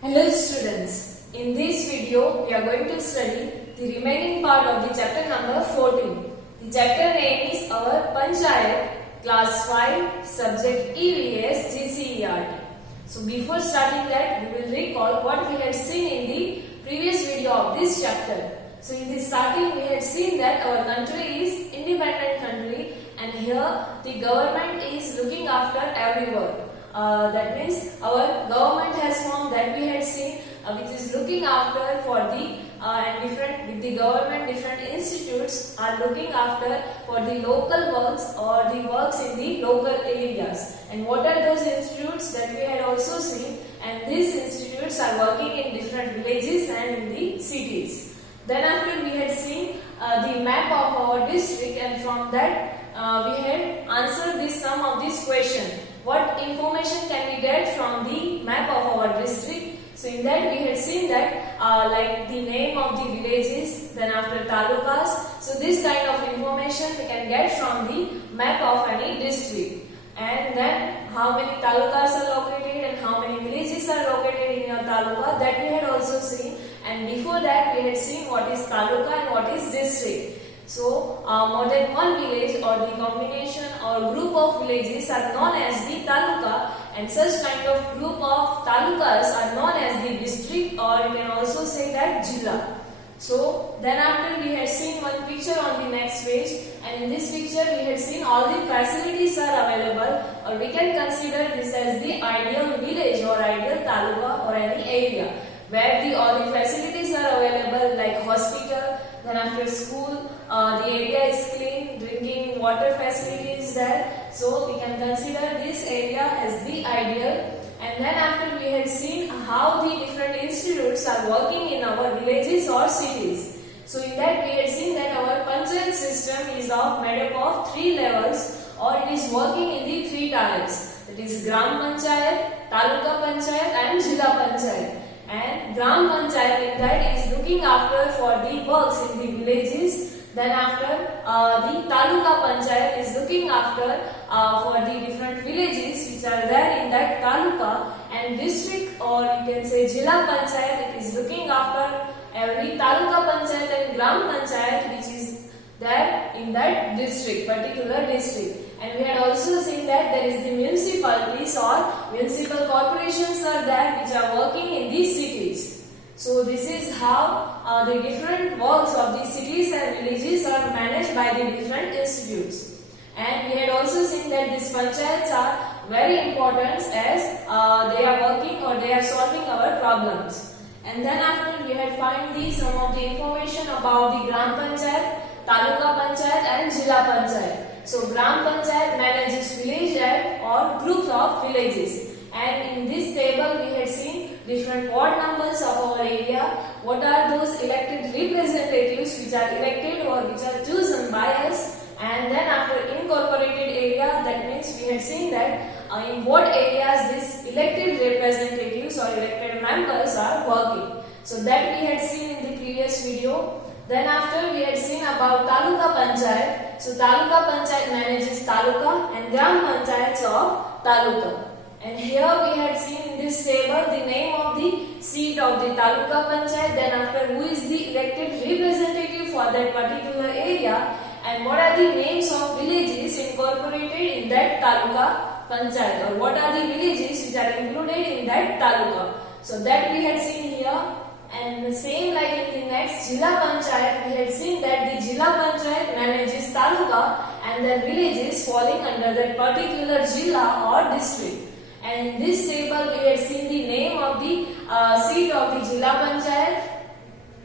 Hello students, in this video we are going to study the remaining part of the chapter number 14. The chapter name is our Panchayat, class 5, subject EVS gcert. So before starting that, we will recall what we had seen in the previous video of this chapter. So in the starting we had seen that our country is independent country and here the government is looking after everyone. That means our government has formed that we had seen which is looking after for the with the government different institutes are looking after for the local works or the works in the local areas. And what are those institutes that we had also seen, and these institutes are working in different villages and in the cities. Then after we had seen the map of our district, and from that we had answered some of this question. What information can we get from the map of our district? So in that we had seen that like the name of the villages, then after talukas. So this kind of information we can get from the map of any district. And then how many talukas are located and how many villages are located in your taluka, that we had also seen. And before that we had seen what is taluka and what is district. So, more than one village or the combination or group of villages are known as the taluka, and such kind of group of talukas are known as the district, or you can also say that jilla. So, then after we had seen one picture on the next page, and in this picture we had seen all the facilities are available, or we can consider this as the ideal village or ideal taluka or any area where all the facilities are available, like hospital, then after school, the area is clean, drinking water facility is there. So we can consider this area as the ideal. And then after we had seen how the different institutes are working in our villages or cities. So in that we had seen that our Panchayat system is made up of 3 levels, or it is working in the 3 types. That is Gram Panchayat, Taluka Panchayat and Jilla Panchayat. And Gram Panchayat in that is looking after for the works in the villages. Then after the Taluka Panchayat is looking after for the different villages which are there in that taluka, and district or you can say Jilla Panchayat, it is looking after every Taluka Panchayat and Gram Panchayat which is there in that district, particular district. And we had also seen that there is the municipalities or municipal corporations are there which are working in these cities. So this is how the different works of the cities and villages are managed by the different institutes. And we had also seen that these panchayats are very important as they are working or they are solving our problems. And then after we had find some of the information about the Gram Panchayat, Taluka Panchayat and Jilla Panchayat. So Gram Panchayat manages village or groups of villages. And in this table we had seen different ward numbers of our area, what are those elected representatives which are elected or which are chosen by us, and then after incorporated area, that means we had seen that in what areas these elected representatives or elected members are working. So that we had seen in the previous video. Then after we had seen about Taluka Panchayat. So Taluka Panchayat manages Taluka and Gram Panchayats of Taluka. And here we had seen in this table the name of the seat of the Taluka Panchayat, then after who is the elected representative for that particular area, and what are the names of villages incorporated in that Taluka Panchayat, or what are the villages which are included in that Taluka. So that we had seen here. And the same like in the next Jilla Panchayat, we had seen that the Jilla Panchayat manages Taluka and their villages falling under that particular Jilla or district. And in this table we had seen the name of the seat of the Jilla Panchayat,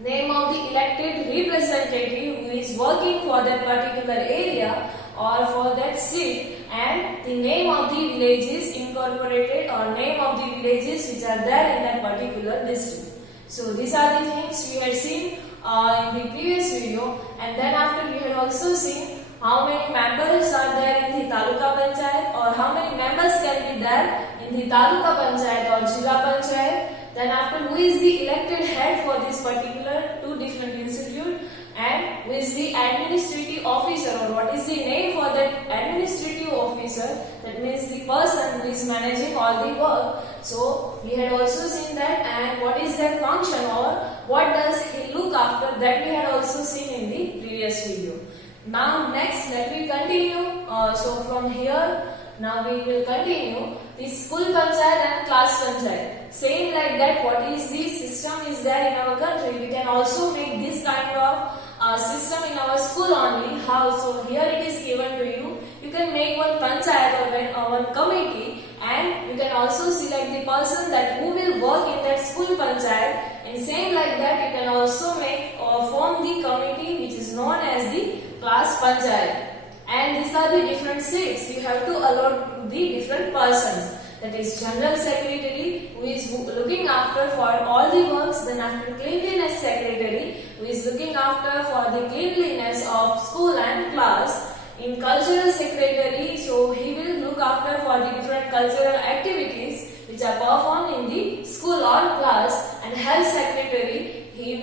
name of the elected representative who is working for that particular area or for that seat, and the name of the villages incorporated or name of the villages which are there in that particular district. So these are the things we had seen in the previous video. And then after we had also seen how many members are there in the Taluka Panchayat, or how many members can be there in the Taluka Panchayat or Jilla Panchayat. Then after who is the elected head for this particular 2 different institute. and who is the administrative officer, or what is the name for that administrative officer, that means the person who is managing all the work. So we had also seen that, and what is their function or what does he look after, that we had also seen in the previous video. Now next let me continue. So from here now we will continue the school panchayat and class panchayat. Same like that, what is the system is there in our country, we can also make this kind of system in our school only. How? So here it is given to you. You can make one panchayat or one committee, and you can also select the person that who will work in that school panchayat. And same like that, you can also make or form the committee which is known as the class panchayat. And these are the different seats you have to allot to the different persons. That is general secretary, who is looking after for all the works. Then after cleanliness secretary, who is looking after for the cleanliness of school and class. In cultural secretary, so he will look after for the different cultural activities which are performed in the school or class. And health secretary, he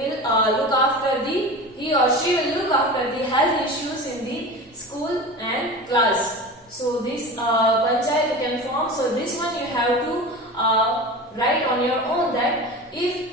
or she will look after the health issues in the school and class. So this panchayat you can form. So this one you have to write on your own, that if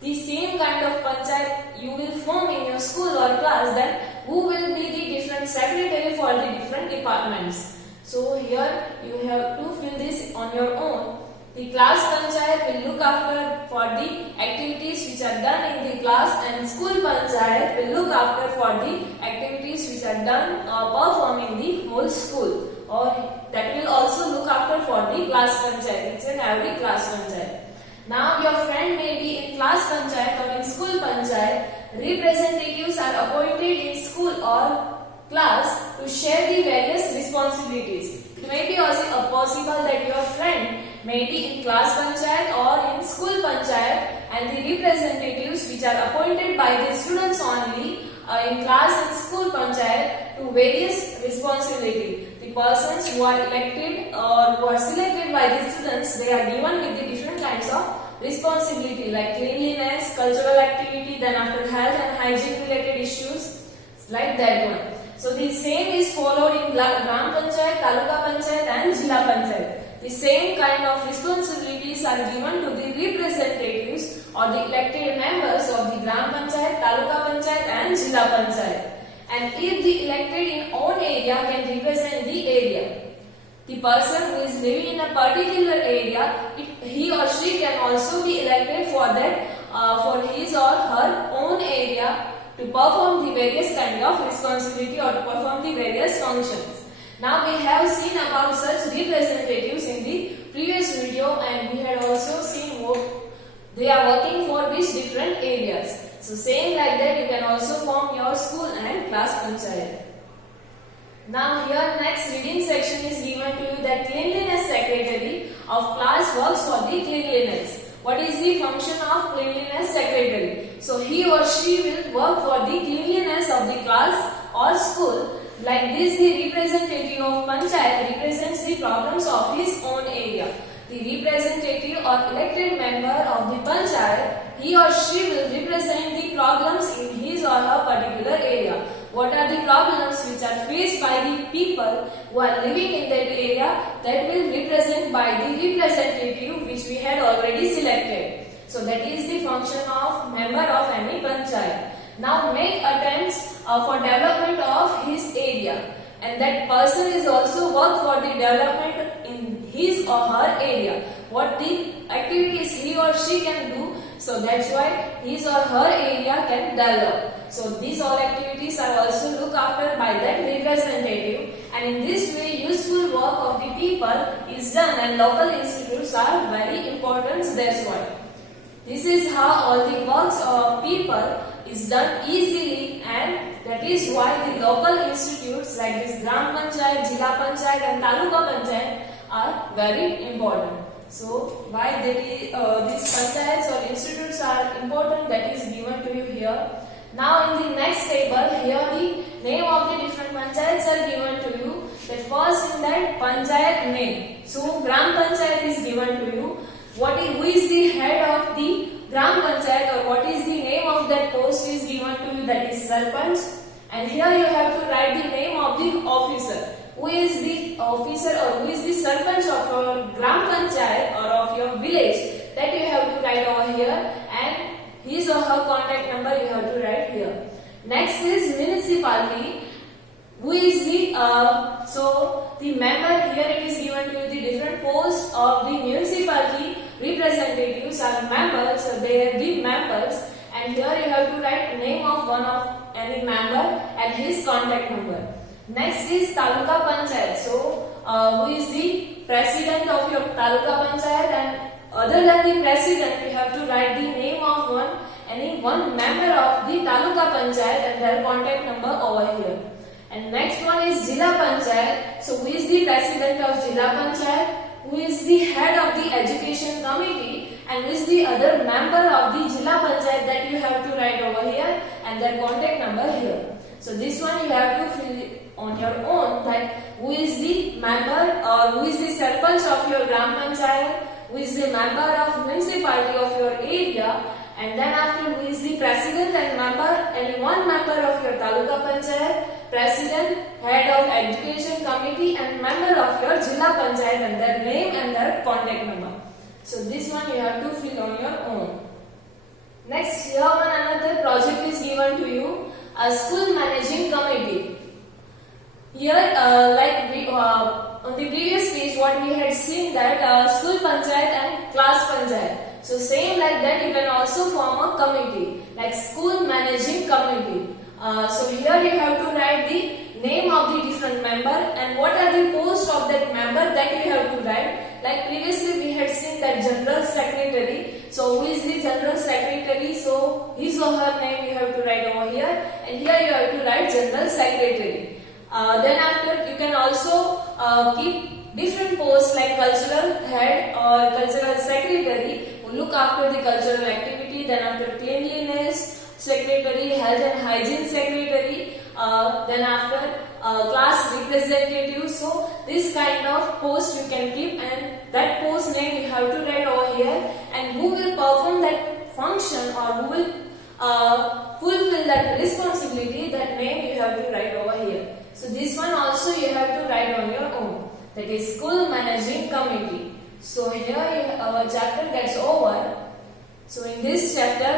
the same kind of panchayat you will form in your school or class, then who will be the different secretary for the different departments. So here you have to fill this on your own. The class panchayat will look after for the activities which are done in the class, and school panchayat will look after for the activities which are done or performed in the whole school, or that will also look after for the class panchayat, each and every class panchayat. Now your friend may be in class panchayat or in school panchayat. Representatives are appointed in school or class to share the various responsibilities. It may be also possible that your friend may be in class panchayat or in school panchayat, and the representatives which are appointed by the students only in class and school panchayat to various responsibilities. The persons who are elected or who are selected by the students, they are given with the different kinds of responsibility like cleanliness, cultural activity, then after health and hygiene related issues, like that one. So the same is followed in Gram Panchayat, Taluka Panchayat and Jilla Panchayat. The same kind of responsibilities are given to the representatives or the elected members of the Gram Panchayat, Taluka Panchayat and Jilla Panchayat. And if the elected in own area can represent the area, the person who is living in a particular area, he or she can also be elected for that, for his or her own area, to perform the various kind of responsibility or to perform the various functions. Now we have seen about such representatives in the previous video, and we had also seen what they are working for which different areas. So same like that, you can also form your school and class panchayat. Now here next reading section is given to you that cleanliness secretary of class works for the cleanliness. What is the function of cleanliness secretary? So he or she will work for the cleanliness of the class or school. Like this, the representative of panchayat represents the problems of his own area. The representative or elected member of the panchayat, he or she will represent the problems in his or her particular area. What are the problems which are faced by the people who are living in that area, that will represent by the representative which we had already selected. So that is the function of member of any panchayat. Now make attempts for development of his area, and that person is also work for the development in his or her area. What the activities he or she can do, so that's why his or her area can develop. So these all activities are also looked after by that representative, and in this way useful work of the people is done, and local institutes are very important. That's why this is how all the works of people is done easily, and that is why the local institutes like this Gram Panchayat, Jilla Panchayat and Taluka Panchayat are very important. So why these panchayats or institutes are important, that is given to you here. Now in the next table, here the name of the different panchayats are given to you. The first in that panchayat name. So Gram Panchayat is given to you. Who is the head of the Gram Panchayat, or what is the name of that post is given to you, that is Sarpanch, and here you have to write the name of the officer. Who is the officer or who is the Sarpanch of your Gram Panchayat or of your village, that you have to write over here, and his or her contact number you have to write here. Next is municipality. Who is the the member? Here it is given to you the different posts of the municipality representatives are members, so they are the members, and here you have to write name of one of any member and his contact number. Next is Taluka Panchayat. So who is the president of your Taluka Panchayat, and other than the president you have to write the name of one member of the Taluka Panchayat and their contact number over here. And next one is Jilla Panchayat. So who is the president of Jilla Panchayat, who is the head of the education committee, and who is the other member of the Jilla Panchayat, that you have to write over here and their contact number here. So this one you have to fill on your own, that who is the member or who is the Sarpanch of your Gram Panchayat, who is the member of municipality of your area, and then after who is the president and member, and one member of your Taluka Panchayat, president, head of education committee, and member of your Jilla Panchayat, and their name and their contact number. So this one you have to fill on your own. Next, here another project is given to you, a school managing committee. Here on the previous page what we had seen, that school panchayat and class panchayat. So same like that you can also form a committee like school managing committee. So here you have to write the name of the different member and what are the posts of that member, that you have to write. Like previously we had seen that general secretary. So who is the general secretary? So his or her name you have to write over here, and here you have to write general secretary. Then after you can also keep different posts like cultural head or cultural secretary who look after the cultural activity. Then after cleanliness secretary, health and hygiene secretary, then after class representative. So this kind of post you can keep, and that post name you have to write over here, and who will perform that function or who will fulfill that responsibility, that name you have to write over here. So this one also you have to write on your own, that is school managing committee. So here our chapter gets over. So in this chapter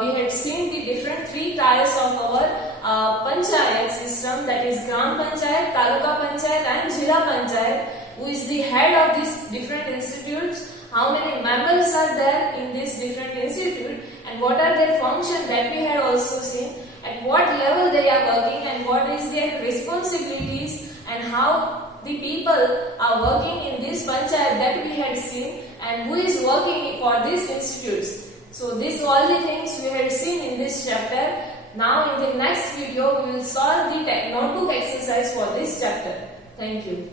we had seen the different three tiers of our Panchayat system, that is Gram Panchayat, Taluka Panchayat and Jilla Panchayat. Who is the head of these different institutes, how many members are there in this different institute, and what are their functions, that we had also seen, at what level they are working and what is their responsibilities, and how the people are working in this panchayat, that we had seen, and who is working for these institutes. So these all the things we had seen in this chapter. Now in the next video we will solve the notebook exercise for this chapter. Thank you.